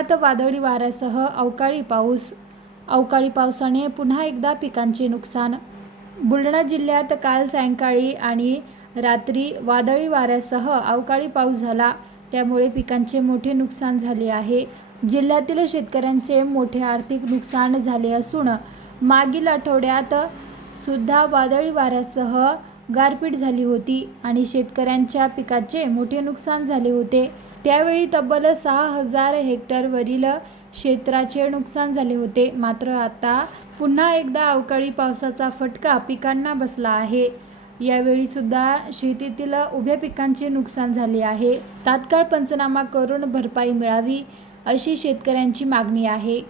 जिल्ह्यात वादळी वाऱ्यासह अवकाळी पावसाने पुन्हा एकदा पिकांचे नुकसान। बुलढाणा जिल्ह्यात काल सायंकाळी आणि रात्री वादळी वाऱ्यासह अवकाळी पाऊस झाला, त्यामुळे पिकांचे मोठे नुकसान झाले आहे। जिल्ह्यातील शेतकऱ्यांचे मोठे आर्थिक नुकसान झाले असून मागील आठवड्यात सुद्धा वादळी वाऱ्यासह गारपीट झाली होती आणि शेतकऱ्यांच्या पिकाचे मोठे नुकसान झाले होते। त्यावेळी तब्बल 6000 हेक्टरवरील क्षेत्राचे नुकसान झाले होते। मात्र आता पुन्हा एकदा अवकाळी पावसाचा फटका पिकांना बसला आहे। यावेळी सुद्धा शेतीतील उभ्या पिकांचे नुकसान झाले आहे। तात्काळ पंचनामा करून भरपाई मिळावी अशी शेतकऱ्यांची मागणी आहे।